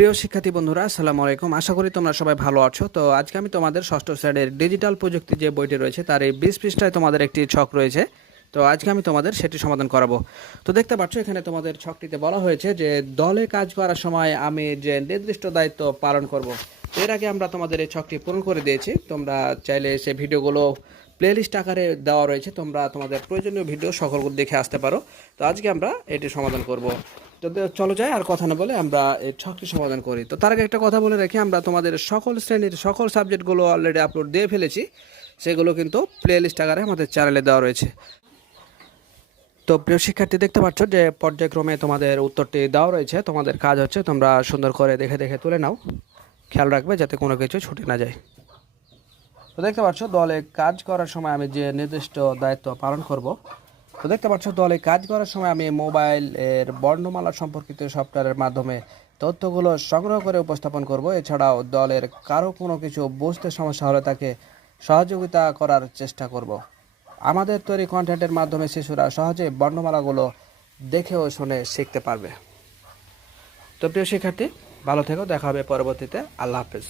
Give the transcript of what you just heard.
প্রিয় শিক্ষার্থী বন্ধুরা, আসসালামু আলাইকুম। আশা করি তোমরা সবাই ভালো আছো। তো আজকে আমি তোমাদের ষষ্ঠ শ্রেণীর ডিজিটাল প্রযুক্তি যে বইটি রয়েছে তার এই 20 পৃষ্ঠায় তোমাদের একটি ছক রয়েছে। তো আজকে আমি তোমাদের সেটি সমাধান করাবো। তো দেখতে পাচ্ছ এখানে তোমাদের ছকটিতে বলা হয়েছে যে দলে কাজ করার সময় আমি যে নির্দিষ্ট দায়িত্ব পালন করব। এর আগে আমরা তোমাদের এই ছকটি পূরণ করে দিয়েছি। তোমরা চাইলে সে ভিডিওগুলো প্লেলিস্ট আকারে দেওয়া রয়েছে, তোমরা তোমাদের প্রয়োজনীয় ভিডিও সকলগুলো দেখে আসতে পারো। তো আজকে আমরা এটি সমাধান করব। যদি চলো যাই আর কথা না বলে আমরা এই ছকটি সমাধান করি। তো তার আগে একটা কথা বলে রাখি, আমরা তোমাদের সকল শ্রেণীর সকল সাবজেক্টগুলো অলরেডি আপলোড দিয়ে ফেলেছি। সেগুলো কিন্তু প্লেলিস্ট আকারে আমাদের চ্যানেলে দেওয়া রয়েছে। তো প্রিয় শিক্ষার্থী, দেখতে পাচ্ছ যে পর্যায়ক্রমে তোমাদের উত্তরটি দেওয়া রয়েছে। তোমাদের কাজ হচ্ছে তোমরা সুন্দর করে দেখে দেখে তুলে নাও। খেয়াল রাখবে যাতে কোনো কিছু ছুটে না যায়। তো দেখতে পাচ্ছ দলে কাজ করার সময় আমি যে নির্দিষ্ট দায়িত্ব পালন করব। তো দেখতে পাচ্ছ দলে কাজ করার সময় আমি মোবাইল এর বর্ণমালা সম্পর্কিত সফটওয়্যারের মাধ্যমে তথ্যগুলো সংগ্রহ করে উপস্থাপন করব। এছাড়াও দলের কারো কোনো কিছু বুঝতে সমস্যা হলে তাকে সহযোগিতা করার চেষ্টা করব। আমাদের তৈরি কন্টেন্টের মাধ্যমে শিশুরা সহজে বর্ণমালাগুলো দেখে ও শুনে শিখতে পারবে। তো প্রিয় শিক্ষার্থী, ভালো থেকো, দেখা হবে পরবর্তীতে। আল্লাহ হাফেজ।